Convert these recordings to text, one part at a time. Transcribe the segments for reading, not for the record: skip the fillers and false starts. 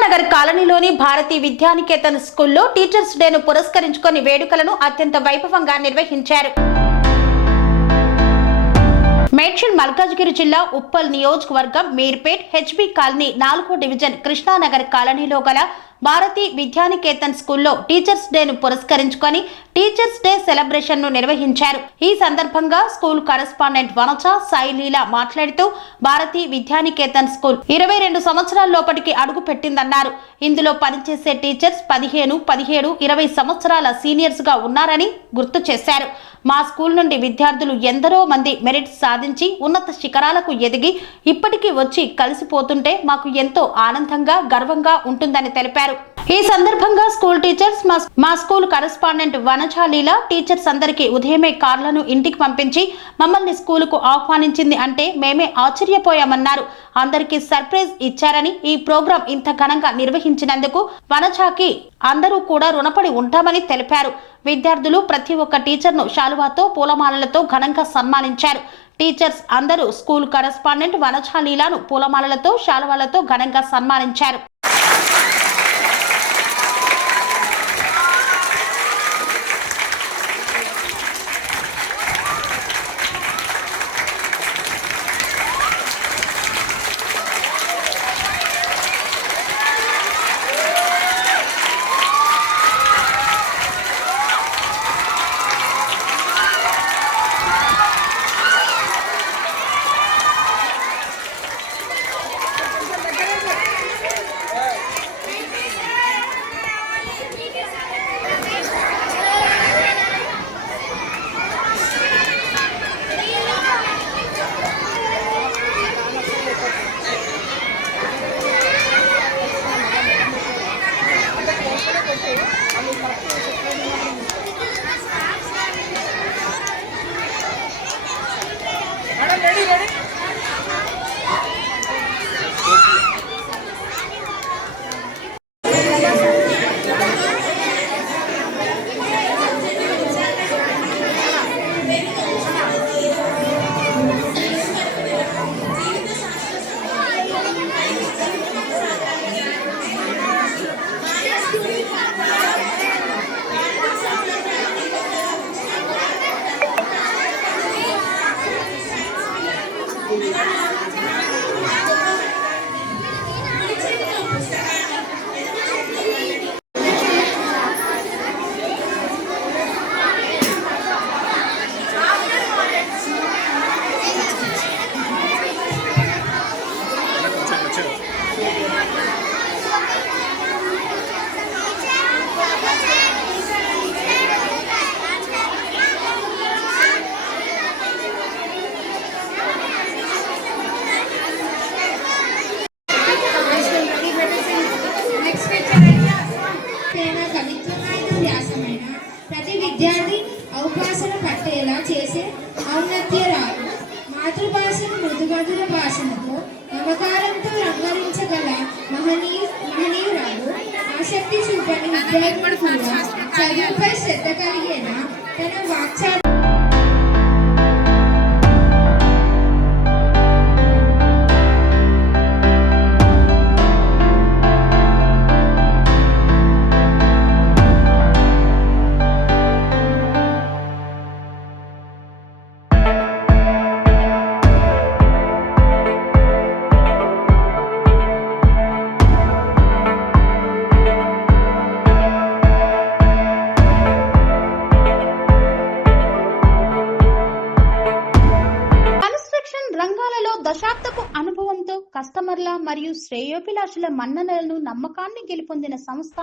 కృష్ణానగర్ కాలనీలోని భారతీ విద్యానికేతన్ స్కూల్లో టీచర్స్ డేను పురస్కరించుకొని వేడుకలను అత్యంత వైభవంగా నిర్వహించారు. మేడ్చల్ మల్కాజ్గిరి జిల్లా ఉప్పల్ నియోజకవర్గం మీర్పేట్ హెచ్బి కాలనీ 4వ డివిజన్ కృష్ణానగర్ కాలనీలో గల భారతీ విద్యానికేతన్ స్కూల్లో టీచర్స్ డేను పురస్కరించుకొని టీచర్స్ డే సెలబ్రేషన్ ను నిర్వహించారు. ఈ సందర్భంగా స్కూల్ కరెస్పాండెంట్ వనజ సాయిలీలా మాట్లాడుతూ భారతీ విద్యానికేతన్ స్కూల్ 22 సంవత్సరాల లోపటికి అడుగు పెట్టిందన్నారు. ఇందులో పనిచేసే టీచర్స్ 15, 17, 20 సంవత్సరాల సీనియర్స్ గా ఉన్నారని గుర్తు చేశారు. మా స్కూల్ నుండి విద్యార్థులు ఎందరో మంది మెరిట్ సాధించి ఉన్నత శిఖరాలకు ఎదిగి ఇప్పటికీ వచ్చి కలిసిపోతుంటే మాకు ఎంతో ఆనందంగా గర్వంగా ఉంటుందని తెలిపారు. ఈ సందర్భంగా స్కూల్ టీచర్స్ మా స్కూల్ కరెస్పాండెంట్ వనజాలీలా టీచర్స్ అందరికీ ఉదయమే కార్లను ఇంటికి పంపించి మమ్మల్ని స్కూలుకు ఆహ్వానించింది అంటే మేమే ఆశ్చర్యపోయామన్నారు. అందరికీ సర్ప్రైజ్ ఇచ్చారని ఈ ప్రోగ్రాం ఇంత ఘనంగా నిర్వహించినందుకు వనజాకి అందరూ కూడా రుణపడి ఉంటామని తెలిపారు. విద్యార్థులు ప్రతి ఒక్క టీచర్ను శాలువాతో పూలమాలలతో ఘనంగా సన్మానించారు. టీచర్స్ అందరూ స్కూల్ కరెస్పాండెంట్ వనజాలీలాను పూలమాలలతో శాలువాలతో ఘనంగా సన్మానించారు. ప్రతి విద్యార్థి అవకాశాలు పట్టేలా చేసే ఔన్నత్యరాలు మాతృభాషను మృదుమధుర భాషలతో మమకారంతో రంగరించగల మహనీయురాలు ఆసక్తి చూపని విద్యార్థులు కూడా చదువుపై శ్రద్ధ కలిగిన తన వాక్చాలు రంగాలలో దశాబ్దపు అనుభవంతో కస్టమర్ల మరియు శ్రేయోభిలాషుల మన్ననలను నమ్మకాన్ని గెలుపొందిన సంస్థ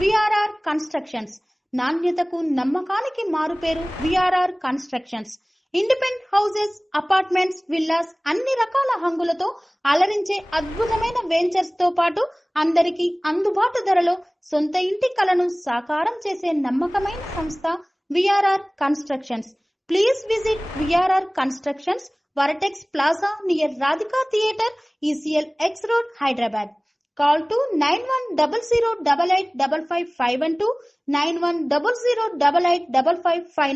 విఆర్ఆర్ కన్స్ట్రక్షన్స్. నాణ్యతకు నమ్మకానికి మారుపేరు VRR constructions. Independent houses, apartments, villas అన్ని రకాల హంగులతో అలరించే అద్భుతమైన వెంచర్స్ తో పాటు అందరికీ అందుబాటు ధరలో సొంత ఇంటి కలను సాకారం చేసే నమ్మకమైన సంస్థ VRR constructions. Please visit VRR constructions, Varatex Plaza near Radhika Theatre, ECL X Road, Hyderabad. Call to 910088555512, 9100885559.